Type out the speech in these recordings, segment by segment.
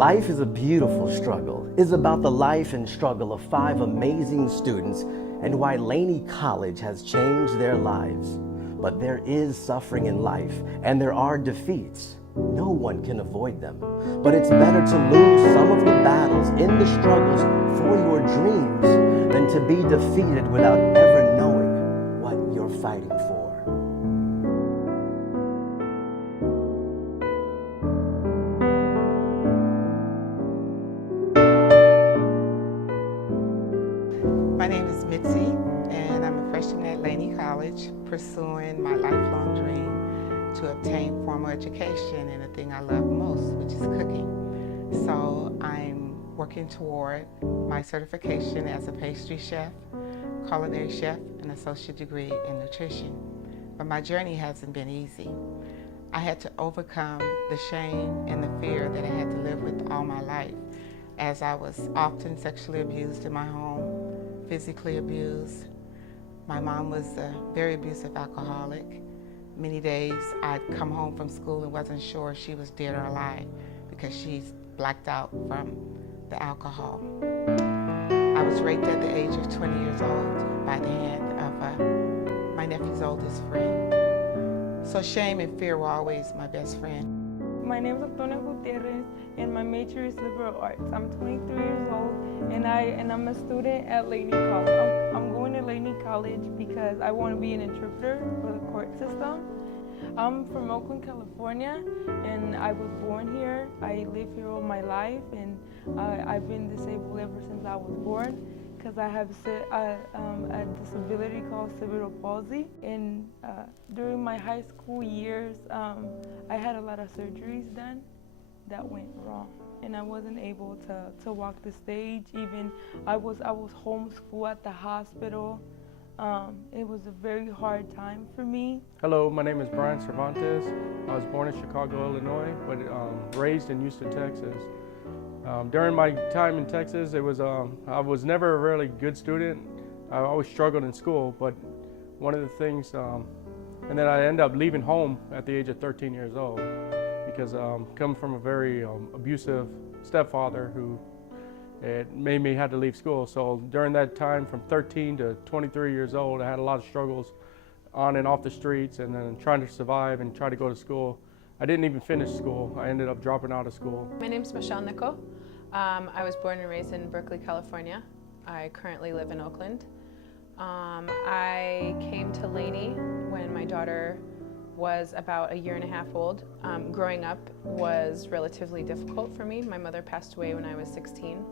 Life is a beautiful struggle is about the life and struggle of 5 amazing students and why Laney College has changed their lives. But there is suffering in life and there are defeats. No one can avoid them. But it's better to lose some of the battles in the struggles for your dreams than to be defeated without ever knowing what you're fighting for. My name is Mitzi, and I'm a freshman at Laney College, pursuing my lifelong dream to obtain formal education in the thing I love most, which is cooking. So I'm working toward my certification as a pastry chef, culinary chef, and associate degree in nutrition. But my journey hasn't been easy. I had to overcome the shame and the fear that I had to live with all my life, as I was often sexually abused in my home, physically abused. My mom was a very abusive alcoholic. Many days I'd come home from school and wasn't sure if she was dead or alive because she's blacked out from the alcohol. I was raped at the age of 20 years old by the hand of my nephew's oldest friend. So shame and fear were always my best friend. My name is Antonia Gutierrez, and my major is liberal arts. I'm 23 years old, and I'm a student at Laney College. I'm going to Laney College because I want to be an interpreter for the court system. I'm from Oakland, California, and I was born here. I live here all my life, and I've been disabled ever since I was born because I have a disability called cerebral palsy. And during my high school years, I had a lot of surgeries done that went wrong, and I wasn't able to walk the stage. Even I was homeschooled at the hospital. It was a very hard time for me. Hello, my name is Brian Cervantes. I was born in Chicago, Illinois, but raised in Houston, Texas. During my time in Texas, I was never a really good student. I always struggled in school, but one of the things, and then I ended up leaving home at the age of 13 years old because coming from a very abusive stepfather who it made me had to leave school. So during that time from 13 to 23 years old, I had a lot of struggles on and off the streets and then trying to survive and try to go to school. I didn't even finish school. I ended up dropping out of school. My name's Michelle Nico. I was born and raised in Berkeley, California. I currently live in Oakland. I came to Laney when my daughter was about 1.5 years old. Growing up was relatively difficult for me. My mother passed away when I was 16.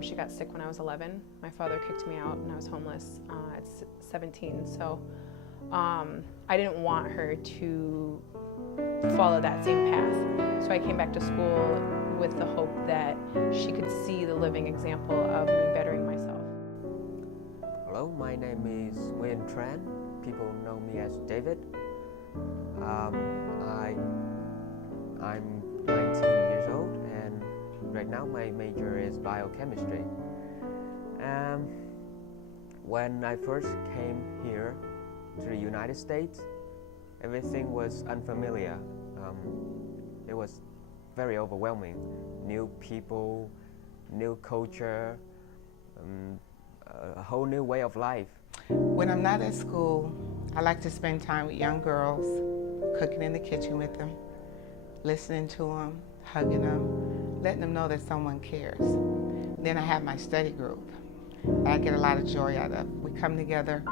She got sick when I was 11. My father kicked me out and I was homeless at 17. So I didn't want her to follow that same path. So I came back to school with the hope that she could see the living example of me bettering myself. Hello, my name is Nguyen Tran. People know me as David. I'm 19 years old, and right now my major is biochemistry. When I first came here to the United States, everything was unfamiliar. It was very overwhelming. New people, new culture, a whole new way of life. When I'm not at school, I like to spend time with young girls, cooking in the kitchen with them, listening to them, hugging them, letting them know that someone cares. Then I have my study group that I get a lot of joy out of. We come together.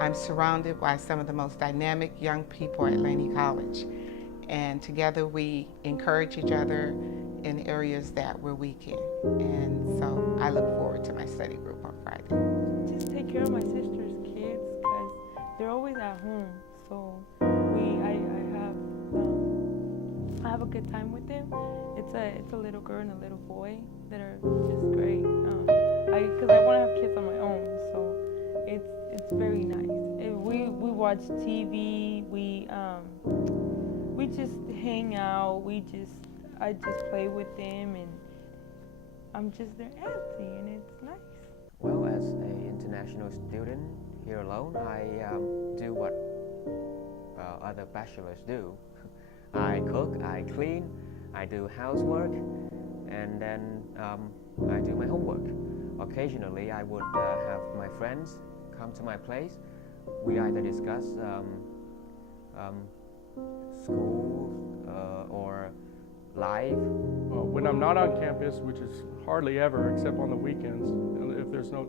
I'm surrounded by some of the most dynamic young people at Laney College. And together we encourage each other in areas that we're weak in. And so I look forward to my study group on Friday. Just take care of my sister's kids because they're always at home. So I have a good time with them. It's a little girl and a little boy that are just great. Because I want to have kids on my own, so it's very nice. We watch TV. We just hang out. I just play with them, and I'm just their auntie, and it's nice. Well, as an international student here alone, I do what other bachelors do. I cook, I clean, I do housework, and then I do my homework. Occasionally, I would have my friends come to my place. We either discuss school or life. When I'm not on campus, which is hardly ever except on the weekends, if there's no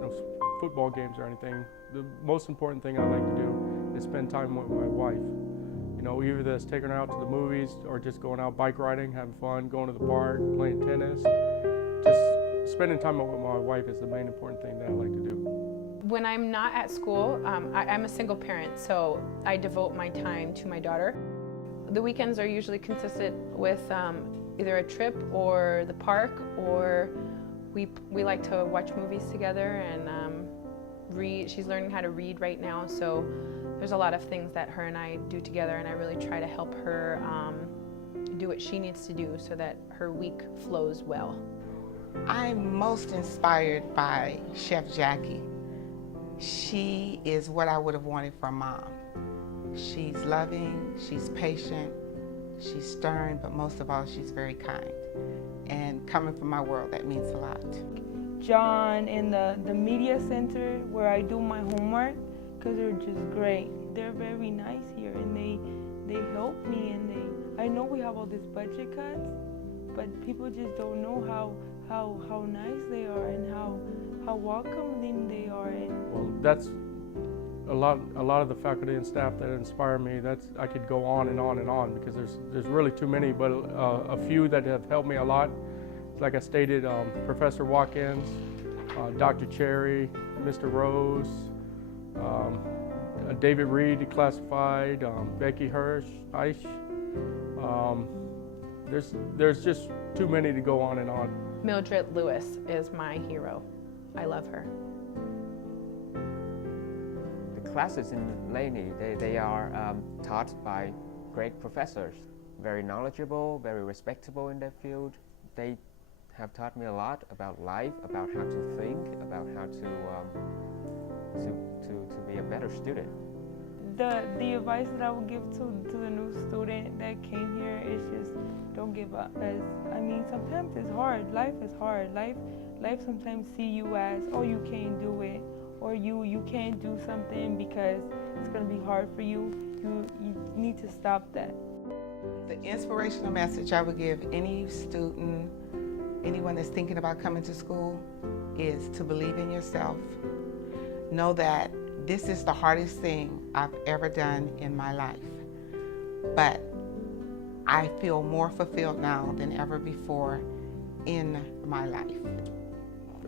football games or anything, the most important thing I like to do is spend time with my wife. You know, either that's taking her out to the movies or just going out bike riding, having fun, going to the park, playing tennis. Just spending time with my wife is the main important thing that I like to do. When I'm not at school, I'm a single parent, so I devote my time to my daughter. The weekends are usually consistent with either a trip or the park, or we like to watch movies together and read. She's learning how to read right now, so there's a lot of things that her and I do together, and I really try to help her do what she needs to do so that her week flows well. I'm most inspired by Chef Jackie. She is what I would have wanted from Mom. She's loving, she's patient, she's stern, but most of all, she's very kind. And coming from my world, that means a lot. John and the media center where I do my homework, because they're just great. They're very nice here, and they help me, and I know we have all these budget cuts, but people just don't know how nice they are and how welcoming they are. Well, that's a lot of the faculty and staff that inspire me. I could go on and on and on because there's really too many, but a few that have helped me a lot. Like I stated, Professor Watkins, Dr. Cherry, Mr. Rose, David Reed, Declassified, Becky Hirsch, Aish. There's just too many to go on and on. Mildred Lewis is my hero. I love her. The classes in Laney, they are taught by great professors, very knowledgeable, very respectable in their field. They have taught me a lot about life, about how to think, about how to be a better student. The advice that I would give to the new student that came here is just don't give up. Sometimes it's hard. Life is hard. Life sometimes see you as, oh, you can't do it, or you can't do something because it's gonna be hard for you. You need to stop that. The inspirational message I would give any student, anyone that's thinking about coming to school, is to believe in yourself. Know that this is the hardest thing I've ever done in my life, but I feel more fulfilled now than ever before in my life.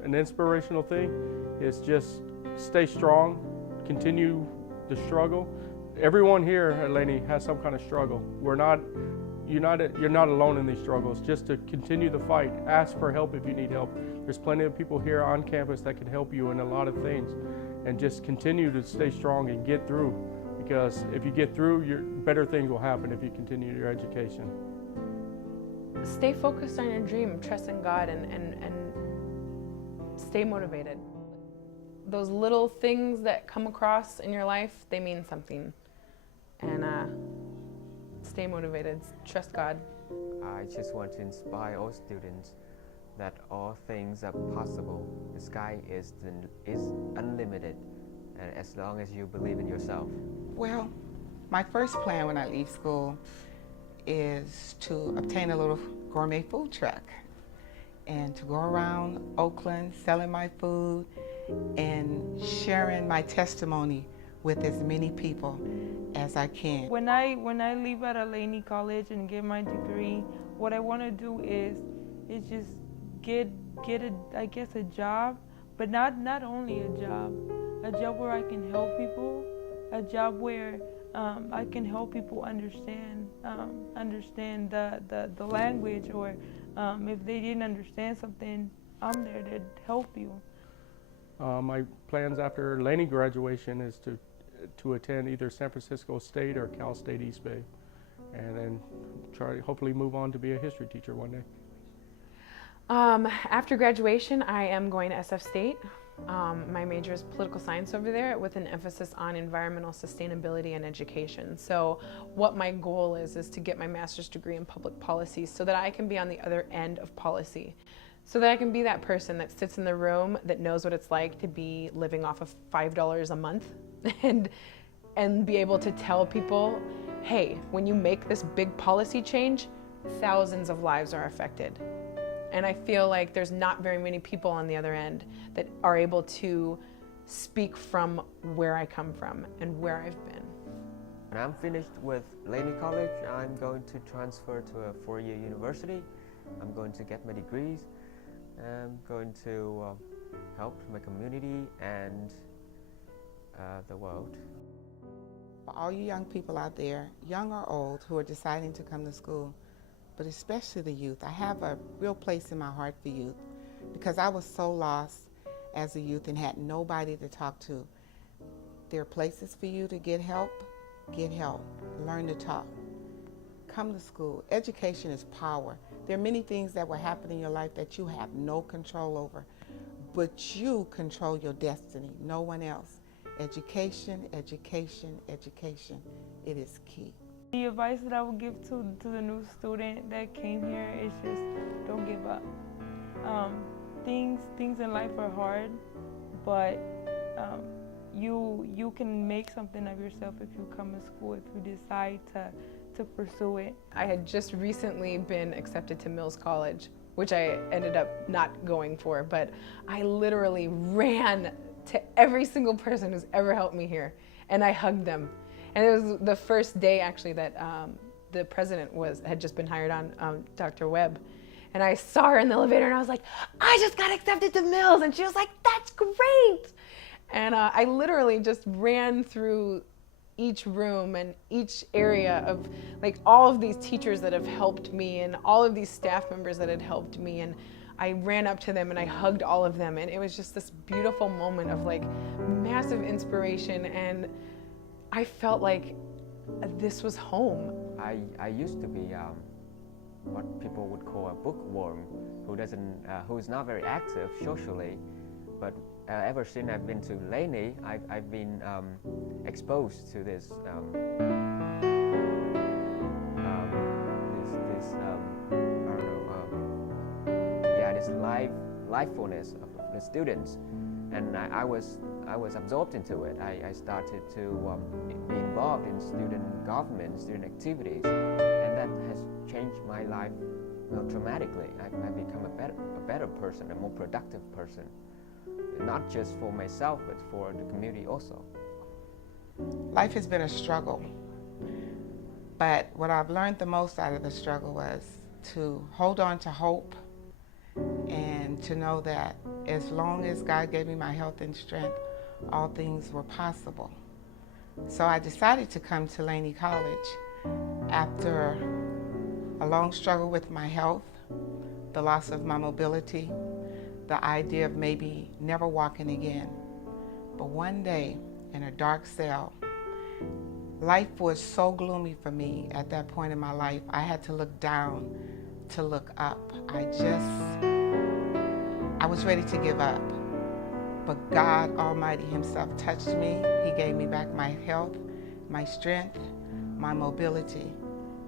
An inspirational thing is just stay strong, continue the struggle. Everyone here at Laney has some kind of struggle. You're not alone in these struggles. Just to continue the fight, ask for help if you need help. There's plenty of people here on campus that can help you in a lot of things. And just continue to stay strong and get through, because if you get through, better things will happen if you continue your education. Stay focused on your dream, trust in God, and stay motivated. Those little things that come across in your life, they mean something. And stay motivated, trust God. I just want to inspire all students that all things are possible. The sky is unlimited, and as long as you believe in yourself. Well, my first plan when I leave school is to obtain a little gourmet food truck and to go around Oakland selling my food and sharing my testimony with as many people as I can. When I leave out of Laney College and get my degree, what I want to do is just get a job, but not only a job where I can help people, a job where I can help people understand the language, or if they didn't understand something, I'm there to help you. My plans after Laney graduation is to attend either San Francisco State or Cal State East Bay, and then try to hopefully move on to be a history teacher one day. After graduation, I am going to SF State My major is political science over there with an emphasis on environmental sustainability and education. So what my goal is to get my master's degree in public policy so that I can be on the other end of policy. So that I can be that person that sits in the room that knows what it's like to be living off of $5 a month and be able to tell people, hey, when you make this big policy change, thousands of lives are affected. And I feel like there's not very many people on the other end that are able to speak from where I come from and where I've been. When I'm finished with Laney College, I'm going to transfer to a four-year university. I'm going to get my degrees. I'm going to help my community and the world. For all you young people out there, young or old, who are deciding to come to school, but especially the youth, I have a real place in my heart for youth because I was so lost as a youth and had nobody to talk to. There are places for you to get help, learn to talk. Come to school. Education is power. There are many things that will happen in your life that you have no control over, but you control your destiny, no one else. Education, education, education. It is key. The advice that I would give to the new student that came here is just don't give up. Things in life are hard, but you can make something of yourself if you come to school, if you decide to pursue it. I had just recently been accepted to Mills College, which I ended up not going for, but I literally ran to every single person who's ever helped me here, and I hugged them. And it was the first day actually that the president had just been hired on, Dr. Webb. And I saw her in the elevator and I was like, I just got accepted to Mills. And she was like, that's great. And I literally just ran through each room and each area of like all of these teachers that have helped me and all of these staff members that had helped me. And I ran up to them and I hugged all of them. And it was just this beautiful moment of like massive inspiration. And I felt like this was home. I used to be what people would call a bookworm, who's not very active socially, but ever since I've been to Laney, I've been exposed to this livefulness of the students. And I was absorbed into it. I started to be involved in student government, student activities, and that has changed my life dramatically. I've become a better person, a more productive person, not just for myself, but for the community also. Life has been a struggle, but what I've learned the most out of the struggle was to hold on to hope and to know that as long as God gave me my health and strength, all things were possible. So I decided to come to Laney College after a long struggle with my health, the loss of my mobility, the idea of maybe never walking again. But one day, in a dark cell, life was so gloomy for me at that point in my life. I had to look down to look up. I was ready to give up. But God Almighty Himself touched me. He gave me back my health, my strength, my mobility.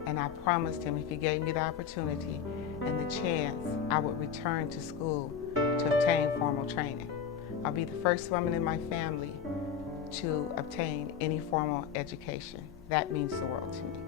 And I promised Him if He gave me the opportunity and the chance, I would return to school to obtain formal training. I'll be the first woman in my family to obtain any formal education. That means the world to me.